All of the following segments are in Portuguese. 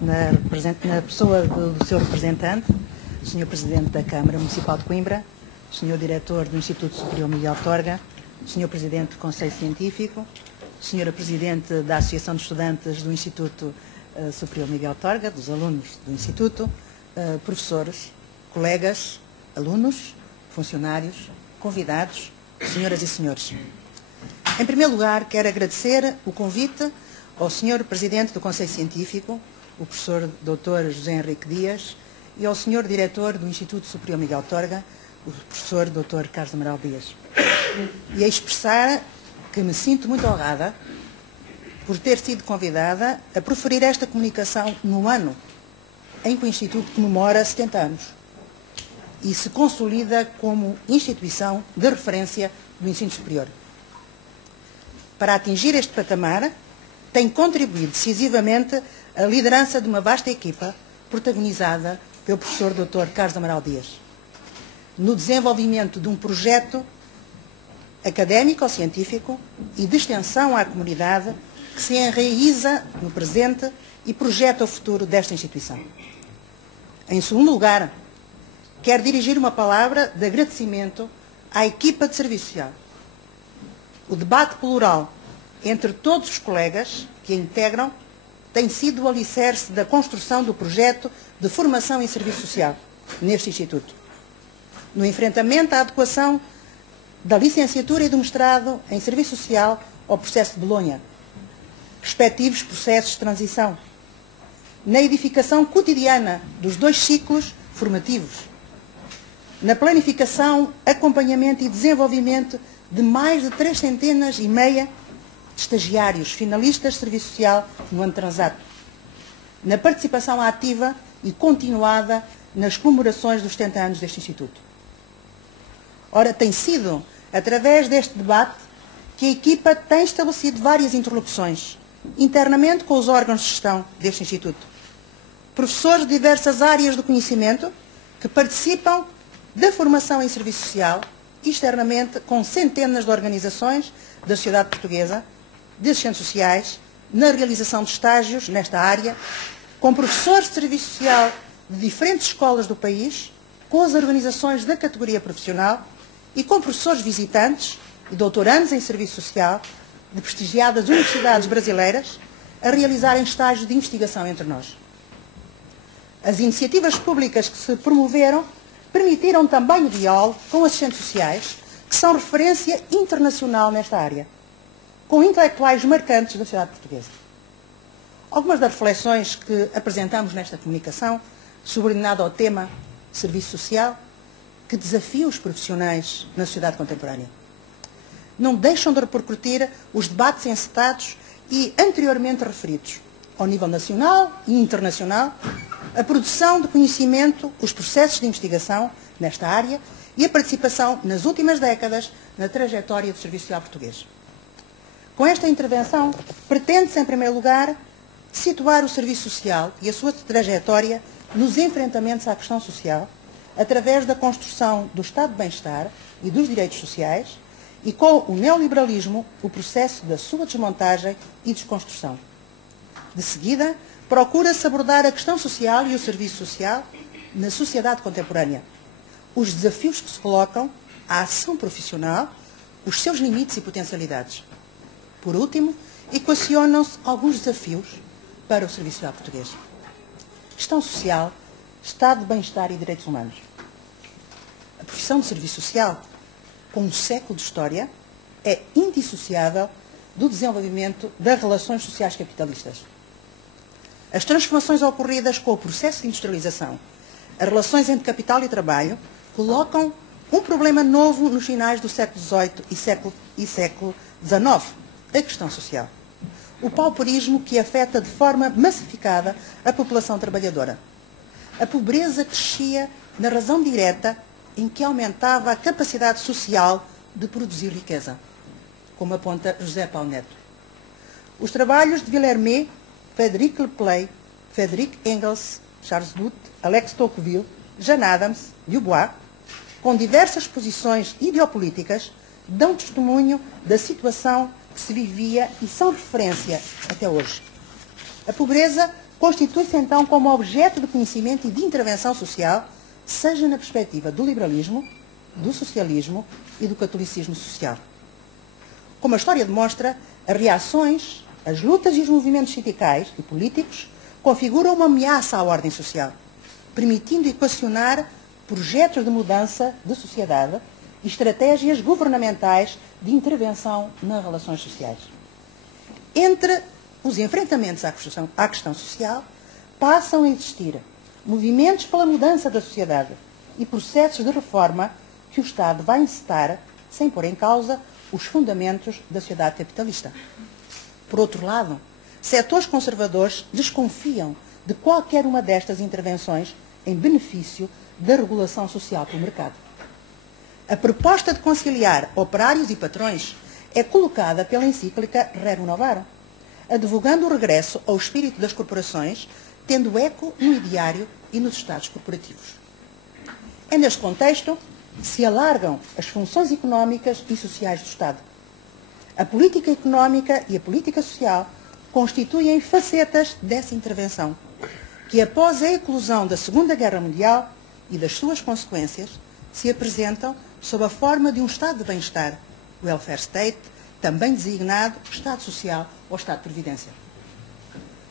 na pessoa do seu representante, Sr. Presidente da Câmara Municipal de Coimbra, Sr. Diretor do Instituto Superior Miguel Torga, Sr. Presidente do Conselho Científico, Sra. Presidente da Associação de Estudantes do Instituto Superior Miguel Torga, dos alunos do Instituto, professores, colegas, alunos, funcionários, convidados, senhoras e senhores. Em primeiro lugar, quero agradecer o convite ao Sr. Presidente do Conselho Científico, o professor Dr. José Henrique Dias, e ao Sr. Diretor do Instituto Superior Miguel Torga, o professor Dr. Carlos Amaral Dias. E a expressar que me sinto muito honrada por ter sido convidada a proferir esta comunicação no ano em que o Instituto comemora 70 anos e se consolida como instituição de referência do ensino superior. Para atingir este patamar, tem contribuído decisivamente a liderança de uma vasta equipa protagonizada pelo professor Dr. Carlos Amaral Dias, no desenvolvimento de um projeto académico ou científico e de extensão à comunidade que se enraiza no presente e projeta o futuro desta instituição. Em segundo lugar, quero dirigir uma palavra de agradecimento à equipa de serviço social. O debate plural entre todos os colegas que a integram tem sido o alicerce da construção do projeto de formação em serviço social neste Instituto, no enfrentamento à adequação da licenciatura e do mestrado em serviço social ao processo de Bolonha, respectivos processos de transição, na edificação cotidiana dos 2 ciclos formativos, na planificação, acompanhamento e desenvolvimento de mais de 350 de estagiários finalistas de serviço social no ano transato, na participação ativa e continuada nas comemorações dos 70 anos deste Instituto. Ora, tem sido através deste debate que a equipa tem estabelecido várias interlocuções internamente com os órgãos de gestão deste Instituto, professores de diversas áreas do conhecimento que participam da formação em serviço social, externamente com centenas de organizações da sociedade portuguesa, de assistentes sociais, na realização de estágios nesta área, com professores de serviço social de diferentes escolas do país, com as organizações da categoria profissional e com professores visitantes e doutorandos em serviço social de prestigiadas universidades brasileiras a realizarem estágios de investigação entre nós. As iniciativas públicas que se promoveram permitiram também o diálogo com assistentes sociais, que são referência internacional nesta área, com intelectuais marcantes da sociedade portuguesa. Algumas das reflexões que apresentamos nesta comunicação, subordinada ao tema serviço social, que desafia os profissionais na sociedade contemporânea, não deixam de repercutir os debates encetados e anteriormente referidos, ao nível nacional e internacional, a produção de conhecimento, os processos de investigação nesta área e a participação nas últimas décadas na trajetória do serviço social português. Com esta intervenção, pretende-se, em primeiro lugar, situar o serviço social e a sua trajetória nos enfrentamentos à questão social, através da construção do Estado de Bem-Estar e dos direitos sociais, e com o neoliberalismo, o processo da sua desmontagem e desconstrução. De seguida, procura-se abordar a questão social e o serviço social na sociedade contemporânea, os desafios que se colocam à ação profissional, os seus limites e potencialidades. Por último, equacionam-se alguns desafios para o serviço social português. Questão social, Estado de Bem-Estar e Direitos Humanos. A profissão de serviço social, com um século de história, é indissociável do desenvolvimento das relações sociais capitalistas. As transformações ocorridas com o processo de industrialização, as relações entre capital e trabalho, colocam um problema novo nos finais do século XVIII e século XIX, a questão social. O pauperismo que afeta de forma massificada a população trabalhadora. A pobreza crescia na razão direta em que aumentava a capacidade social de produzir riqueza, como aponta José Paulo Neto. Os trabalhos de Villermé, Frederic Lepley, Frederic Engels, Charles Dutt, Alex Tocqueville, Jane Addams, Dubois, com diversas posições ideopolíticas, dão testemunho da situação que se vivia e são referência até hoje. A pobreza constitui-se então como objeto de conhecimento e de intervenção social, seja na perspectiva do liberalismo, do socialismo e do catolicismo social. Como a história demonstra, as reações, as lutas e os movimentos sindicais e políticos configuram uma ameaça à ordem social, permitindo equacionar projetos de mudança de sociedade e estratégias governamentais de intervenção nas relações sociais. Entre os enfrentamentos à questão social, passam a existir movimentos pela mudança da sociedade e processos de reforma que o Estado vai encetar sem pôr em causa os fundamentos da sociedade capitalista. Por outro lado, setores conservadores desconfiam de qualquer uma destas intervenções em benefício da regulação social pelo mercado. A proposta de conciliar operários e patrões é colocada pela encíclica Rerum Novarum, advogando o regresso ao espírito das corporações, tendo eco no ideário e nos estados corporativos. É neste contexto que se alargam as funções económicas e sociais do Estado. A política económica e a política social constituem facetas dessa intervenção, que após a eclosão da Segunda Guerra Mundial e das suas consequências, se apresentam sob a forma de um estado de bem-estar, welfare state, também designado Estado Social ou Estado de Previdência.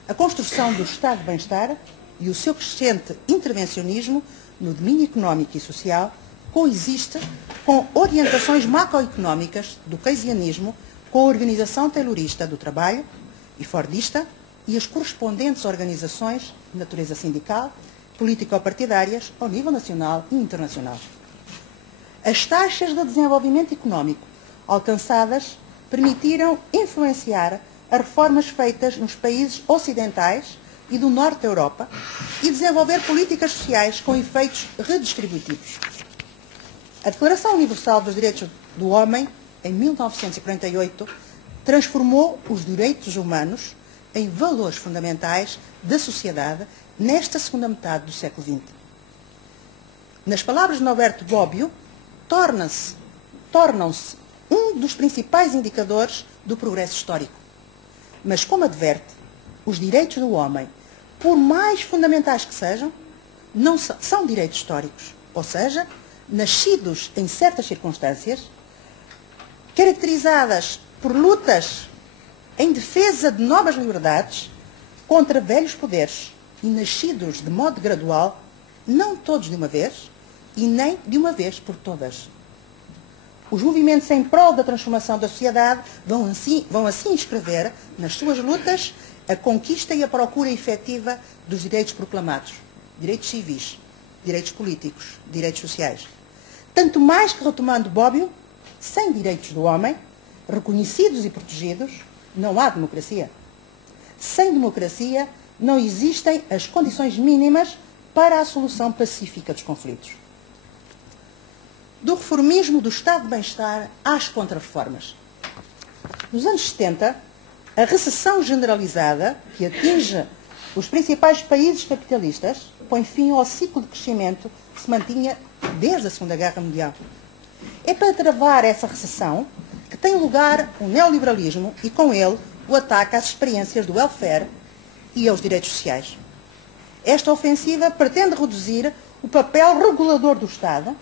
A construção do Estado de bem-estar e o seu crescente intervencionismo no domínio económico e social coexiste com orientações macroeconómicas do keynesianismo, com a organização taylorista do trabalho e fordista e as correspondentes organizações de natureza sindical, político-partidárias ao nível nacional e internacional. As taxas de desenvolvimento económico alcançadas permitiram influenciar as reformas feitas nos países ocidentais e do norte da Europa e desenvolver políticas sociais com efeitos redistributivos. A Declaração Universal dos Direitos do Homem, em 1948, transformou os direitos humanos em valores fundamentais da sociedade nesta segunda metade do século XX. Nas palavras de Norberto Bobbio, tornam-se um dos principais indicadores do progresso histórico. Mas, como adverte, os direitos do homem, por mais fundamentais que sejam, não são direitos históricos, ou seja, nascidos em certas circunstâncias, caracterizadas por lutas em defesa de novas liberdades contra velhos poderes e nascidos de modo gradual, não todos de uma vez e nem de uma vez por todas. Os movimentos em prol da transformação da sociedade vão assim escrever, nas suas lutas, a conquista e a procura efetiva dos direitos proclamados, direitos civis, direitos políticos, direitos sociais. Tanto mais que, retomando Bobbio, sem direitos do homem, reconhecidos e protegidos, não há democracia. Sem democracia, não existem as condições mínimas para a solução pacífica dos conflitos. Do reformismo do Estado de Bem-Estar às contrarreformas. Nos anos 70, a recessão generalizada, que atinge os principais países capitalistas, põe fim ao ciclo de crescimento que se mantinha desde a Segunda Guerra Mundial. É para travar essa recessão que tem lugar o neoliberalismo e, com ele, o ataque às experiências do welfare e aos direitos sociais. Esta ofensiva pretende reduzir o papel regulador do Estado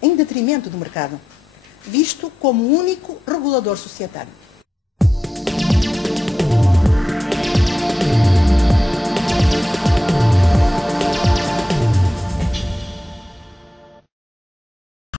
em detrimento do mercado, visto como único regulador societário.